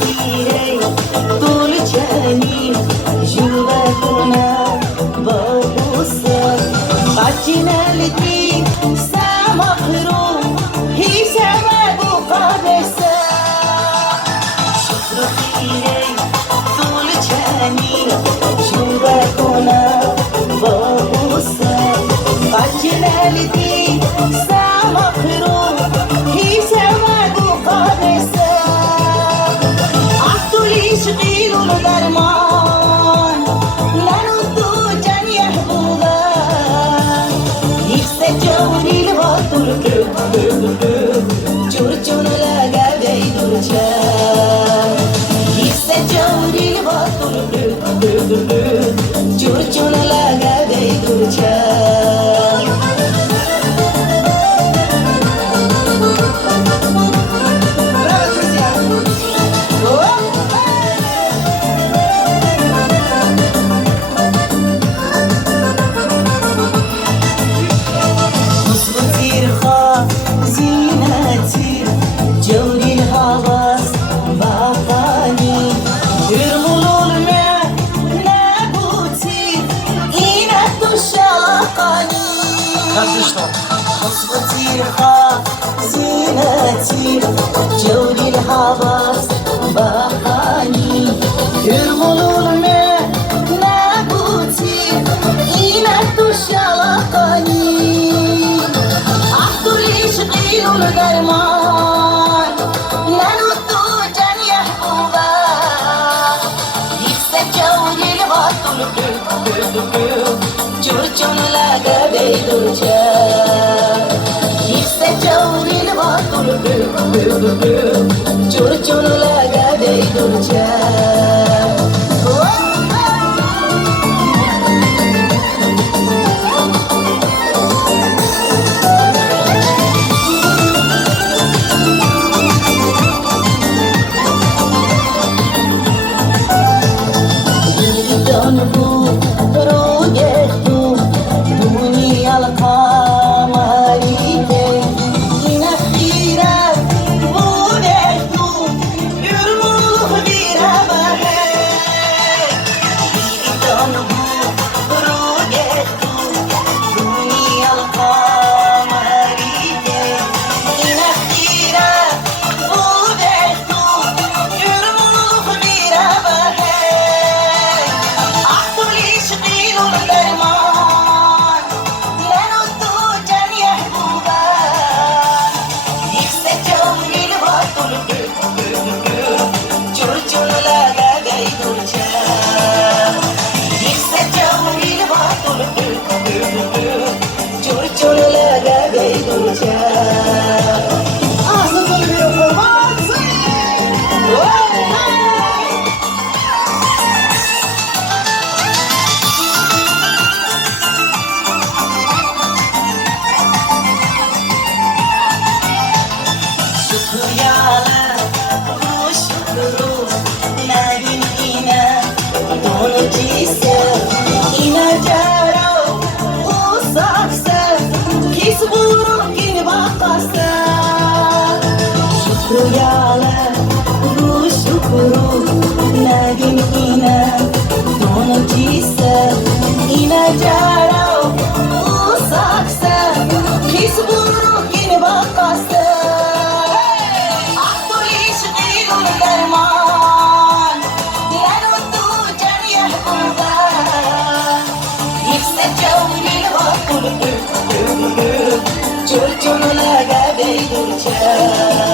Sufrirei dulciani Juvecuna Bohusa Pacinaliti Samahru Hisamagu Qadesa Sufrirei dulciani Juvecuna Bohusa Pacinaliti Samahru Hisamagu Qadesa يشغيل الدرمان لا نضو جن يحبوبا يخسجوني البطل جرجون لقى بيد الجان يخسجوني البطل جرجون لقى بيد الجان خصبتي رخاء زينتي جودي الحواس بقاني يرملوا الماء نابوتي إينك تشلقني أحضر يشغيل الغرمان لنطو جن يحبوبا يخسى جودي البطل جرجون لقى بيد الجان يخسجوني البطل جرجون لقى بيد الجان Jurjun laga bey durcha